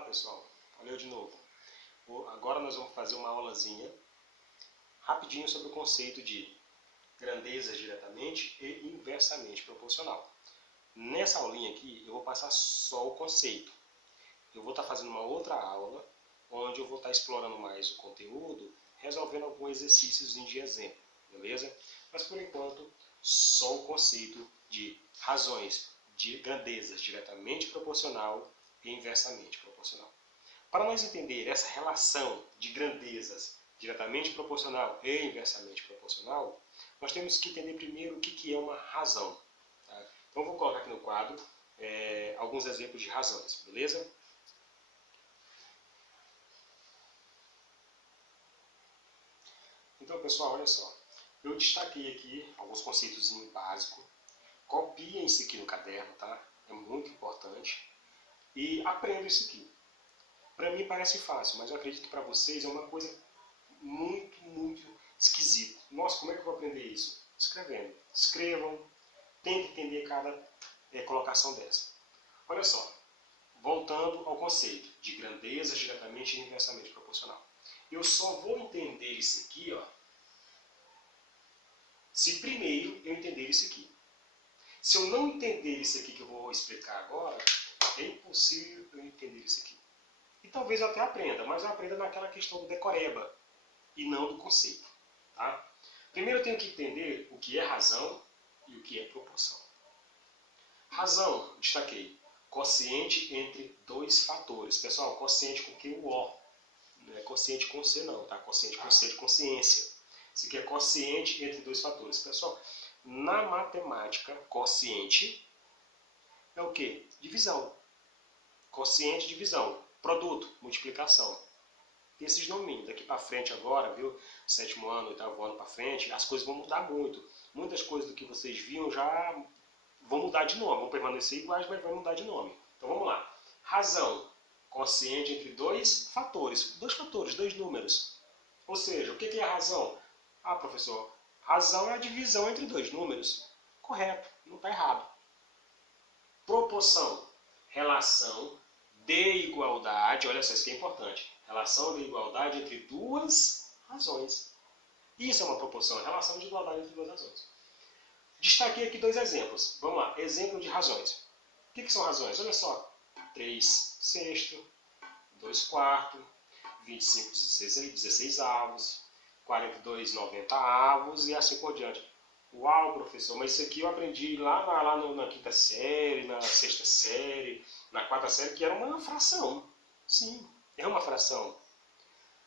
Olá pessoal, valeu de novo. Agora nós vamos fazer uma aulazinha rapidinho sobre o conceito de grandeza diretamente e inversamente proporcional. Nessa aulinha aqui eu vou passar só o conceito. Eu vou estar fazendo uma outra aula onde eu vou estar explorando mais o conteúdo, resolvendo alguns exercícios de exemplo, beleza? Mas por enquanto só o conceito de razões de grandezas diretamente proporcional e inversamente proporcional. Para nós entender essa relação de grandezas diretamente proporcional e inversamente proporcional, nós temos que entender primeiro o que é uma razão. Tá? Então eu vou colocar aqui no quadro alguns exemplos de razões, beleza? Então pessoal, olha só, eu destaquei aqui alguns conceitos básicos. Copiem isso aqui no caderno, tá? É muito importante. E aprenda isso aqui. Para mim parece fácil, mas eu acredito que para vocês é uma coisa muito esquisita. Nossa, como é que eu vou aprender isso? Escrevendo. Escrevam, tentem entender cada colocação dessa. Olha só, voltando ao conceito de grandeza diretamente e inversamente proporcional. Eu só vou entender isso aqui, ó, se primeiro eu entender isso aqui. Se eu não entender isso aqui que eu vou explicar agora, é impossível eu entender isso aqui. E talvez eu até aprenda, mas eu aprenda naquela questão do decoreba e não do conceito. Tá? Primeiro eu tenho que entender o que é razão e o que é proporção. Razão, destaquei, quociente entre dois fatores. Pessoal, quociente com que o O, não é quociente com C não, tá? Quociente com C de consciência. Isso aqui é quociente entre dois fatores. Pessoal, na matemática, quociente é o quê? Divisão. Quociente, divisão. Produto, multiplicação. Esses nominhos. Daqui para frente agora, viu? 7º ano, 8º ano para frente, as coisas vão mudar muito. Muitas coisas do que vocês viam já vão mudar de nome. Vão permanecer iguais, mas vão mudar de nome. Então vamos lá. Razão. Quociente entre dois fatores. Dois números. Ou seja, o que é a razão? Ah, professor, razão é a divisão entre dois números. Correto, não está errado. Proporção. Relação de igualdade, olha só, isso que é importante. Relação de igualdade entre duas razões. Isso é uma proporção, relação de igualdade entre duas razões. Destaquei aqui dois exemplos. Vamos lá, exemplo de razões. O que são razões? Olha só, 3/6, 2/4, 25 16avos, 42 90avos e assim por diante. Uau, professor, mas isso aqui eu aprendi lá na 5ª série, na 6ª série, na 4ª série, que era uma fração. Sim, é uma fração.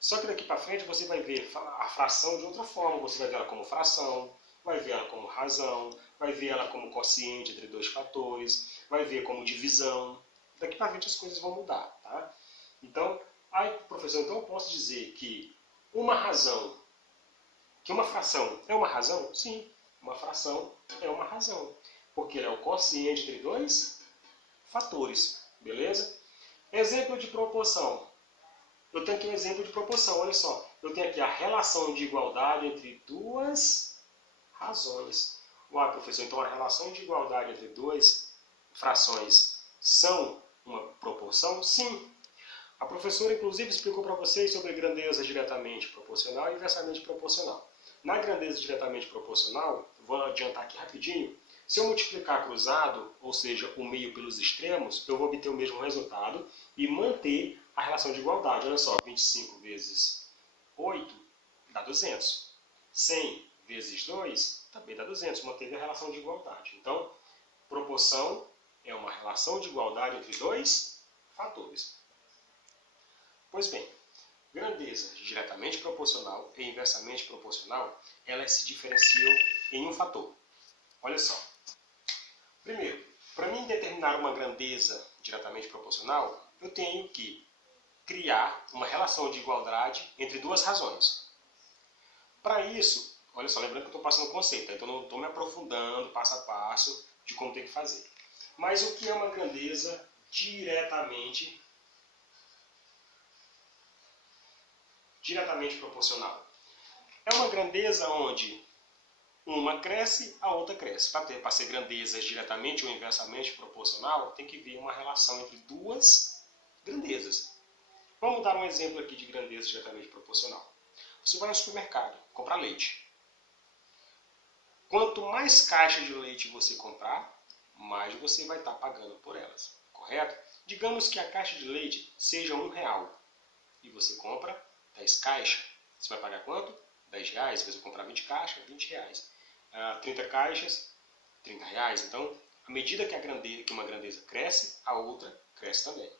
Só que daqui para frente você vai ver a fração de outra forma. Você vai ver ela como fração, vai ver ela como razão, vai ver ela como quociente entre dois fatores, vai ver como divisão. Daqui para frente as coisas vão mudar, tá? Então, professor, então eu posso dizer que uma razão, que uma fração é uma razão? Sim. Uma fração é uma razão, porque ela é o quociente entre dois fatores, beleza? Exemplo de proporção. Eu tenho aqui um exemplo de proporção, olha só. Eu tenho aqui a relação de igualdade entre duas razões. Uau, professor, então a relação de igualdade entre duas frações são uma proporção? Sim. A professora, inclusive, explicou para vocês sobre grandeza diretamente proporcional e inversamente proporcional. Na grandeza diretamente proporcional, vou adiantar aqui rapidinho, se eu multiplicar cruzado, ou seja, o meio pelos extremos, eu vou obter o mesmo resultado e manter a relação de igualdade. Olha só, 25 vezes 8 dá 200. 100 vezes 2 também dá 200, manteve a relação de igualdade. Então, proporção é uma relação de igualdade entre dois fatores. Pois bem, grandeza diretamente proporcional e inversamente proporcional, elas se diferenciam em um fator. Olha só. Primeiro, para mim determinar uma grandeza diretamente proporcional, eu tenho que criar uma relação de igualdade entre duas razões. Para isso, olha só, lembrando que eu estou passando o conceito, então não estou me aprofundando passo a passo de como tem que fazer. Mas o que é uma grandeza diretamente proporcional? É uma grandeza onde uma cresce, a outra cresce. Para ser grandezas diretamente ou inversamente proporcional, tem que haver uma relação entre duas grandezas. Vamos dar um exemplo aqui de grandeza diretamente proporcional. Você vai ao supermercado comprar leite. Quanto mais caixas de leite você comprar, mais você vai estar pagando por elas, correto? Digamos que a caixa de leite seja R$1 e você compra 10 caixas. Você vai pagar quanto? R$10. Se você comprar 20 caixas, R$20. 30 caixas, R$30. Então, à medida que uma grandeza cresce, a outra cresce também.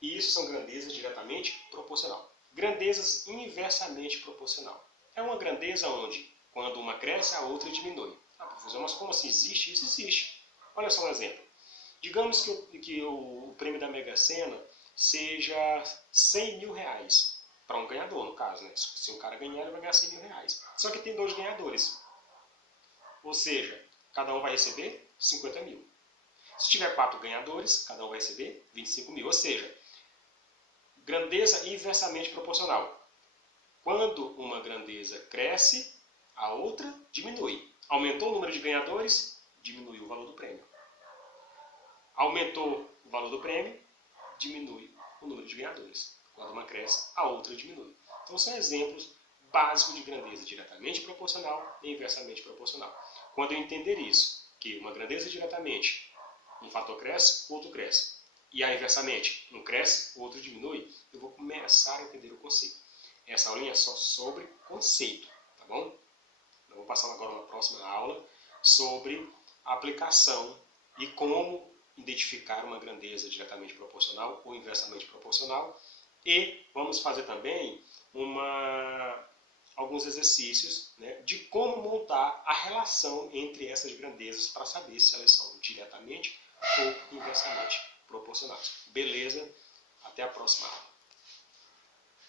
E isso são grandezas diretamente proporcional. Grandezas inversamente proporcional. É uma grandeza onde, quando uma cresce, a outra diminui. Ah, professor, mas como assim? Existe? Isso existe. Olha só um exemplo. Digamos que o prêmio da Mega Sena seja R$100 mil. Para um ganhador, no caso. Né? Se um cara ganhar, ele vai ganhar R$100 mil. Só que tem 2 ganhadores. Ou seja, cada um vai receber 50 mil. Se tiver 4 ganhadores, cada um vai receber 25 mil. Ou seja, grandeza inversamente proporcional. Quando uma grandeza cresce, a outra diminui. Aumentou o número de ganhadores, diminuiu o valor do prêmio. Aumentou o valor do prêmio, diminui o número de ganhadores. Quando uma cresce, a outra diminui. Então são exemplos básicos de grandeza diretamente proporcional e inversamente proporcional. Quando eu entender isso, que uma grandeza diretamente, um fator cresce, outro cresce. E inversamente, um cresce, outro diminui, eu vou começar a entender o conceito. Essa aulinha é só sobre conceito, tá bom? Eu vou passar agora uma próxima aula sobre a aplicação e como identificar uma grandeza diretamente proporcional ou inversamente proporcional. E vamos fazer também alguns exercícios, né, de como montar a relação entre essas grandezas para saber se elas são diretamente ou inversamente proporcionais. Beleza? Até a próxima aula.